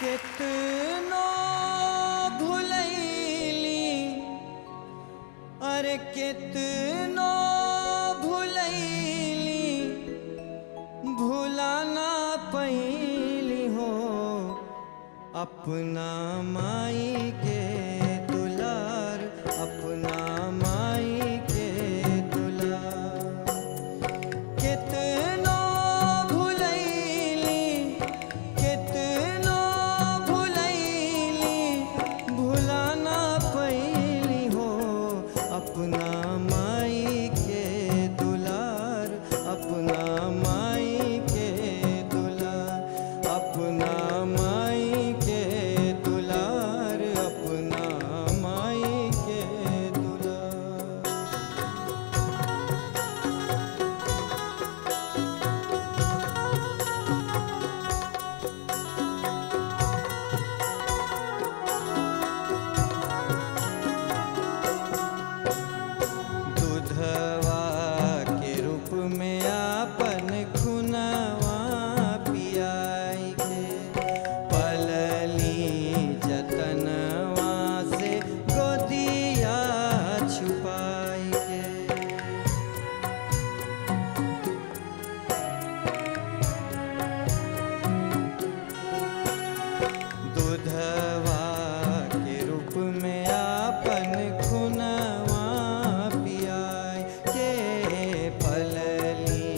कितनो भुलैली अरे कितनो भुलैली भुलाना पैली हो अपना माई के दुलार अपना माई के दुलार कितनो भुलैली कितनो भुलैली भुलाना पैली हो अपना माई के दुलार अपना माई के दुलार अपना माई के दुलार अपना माई के दुलार। दूधवा के रूप में आपन खुनवा पियाई के पलली जतनवा से गोदिया छुपाई के दूधवा के रूप में आपन खुनवा पियाई के पलली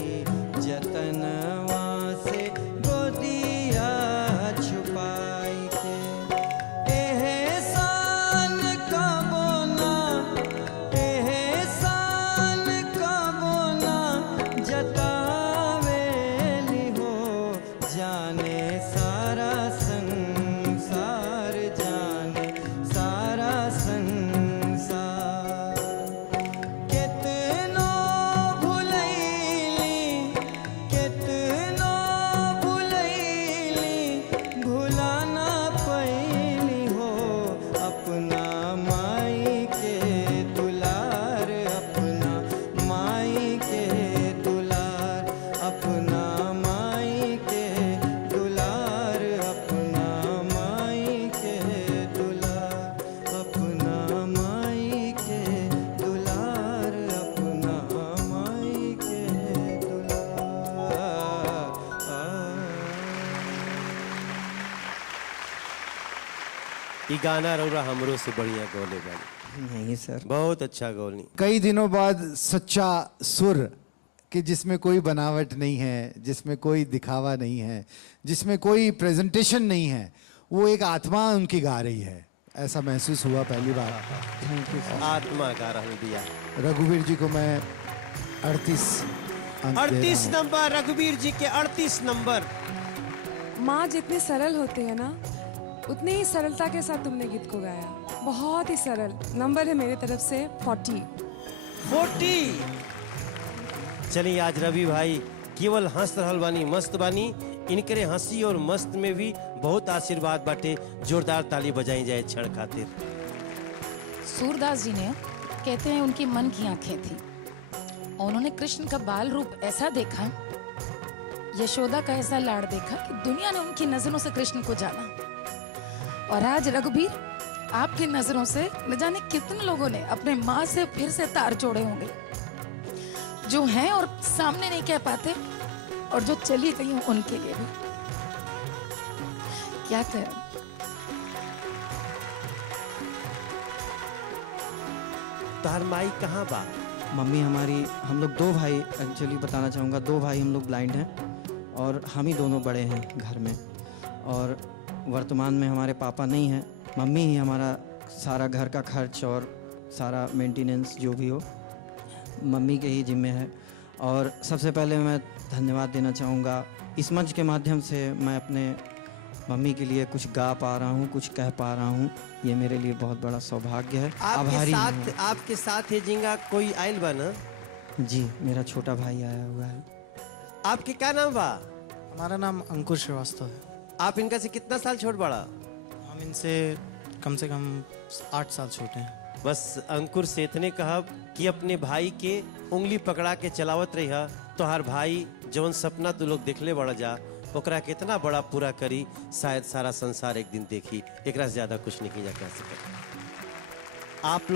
जतनवा से गोदिया छुपाई के एहसान कबो ना एहसान कबो ना जतावेली हो जाने सारा संसार जाने सारा संसार कितनो भुलैली कितनो भुलैली भुलाना पैली हो अपना माई के दुलार अपना माई के दुलार अपना माई के दुलार अपना माई के दुलार अपना माई के दुलार अपना माई के दुलार। ई गाना रौरा हमरो से बढ़िया गौले बानी। नहीं सर बहुत अच्छा गौली। कई दिनों बाद सच्चा सुर कि जिसमें कोई बनावट नहीं है, जिसमें कोई दिखावा नहीं है, जिसमें कोई प्रेजेंटेशन नहीं है, वो एक आत्मा उनकी गा रही है, ऐसा महसूस हुआ पहली बार। थैंक यू सर। आत्मा का रहल दिया। रघुवीर जी को मैं 38 अंक दे 38 रहा हूं। नंबर रघुवीर जी के 38 नंबर। माँ जितने सरल होते हैं ना उतने ही सरलता के साथ तुमने गीत को गाया, बहुत ही सरल। नंबर है मेरे तरफ से 40। 40। चलिए आज रवि भाई केवल हंस रहल बानी, मस्त बानी। इनकरे हंसी और मस्त में भी बहुत आशीर्वाद बाटे। जोरदार ताली बजाई जाए क्षण खातिर। सूरदास जी ने कहते हैं उनकी मन की आंखें थी और उन्होंने कृष्ण का बाल रूप ऐसा देखा, यशोदा का ऐसा लाड़ देखा कि दुनिया ने उनकी नजरों से कृष्ण को जाना। और आज रघुवीर आपकी नजरों से न जाने कितने लोगों ने अपने माँ से फिर से तार जोड़े होंगे, जो हैं और सामने नहीं कह पाते, और जो चली गई हैं उनके लिए भी क्या करें। तार माई कहाँ बा? मम्मी हमारी, हम लोग दो भाई, एक्चुअली बताना चाहूँगा, दो भाई हम लोग ब्लाइंड हैं और हम ही दोनों बड़े हैं घर में। और वर्तमान में हमारे पापा नहीं हैं, मम्मी ही हमारा सारा घर का खर्च और सारा मेंटेनेंस जो भी हो मम्मी के ही जिम्मे है। और सबसे पहले मैं धन्यवाद देना चाहूँगा, इस मंच के माध्यम से मैं अपने मम्मी के लिए कुछ गा पा रहा हूँ, कुछ कह पा रहा हूँ, ये मेरे लिए बहुत बड़ा सौभाग्य है। आपके साथ है जिंगा कोई आयल बा ना? जी, मेरा छोटा भाई आया हुआ है। आपके क्या नाम बा? हमारा नाम अंकुर श्रीवास्तव है। आप इनका से कितना साल छोट बड़ा? हम इनसे कम से कम 8 साल छोटे हैं। बस अंकुर से इतने कहा कि अपने भाई के उंगली पकड़ा के चलावत रही, तो हर भाई जौन सपना तू लोग देखले बड़ा जा ओकरा कितना बड़ा पूरा करी, शायद सारा संसार एक दिन देखी। एकरा से ज्यादा कुछ नहीं किया जा सकता। आप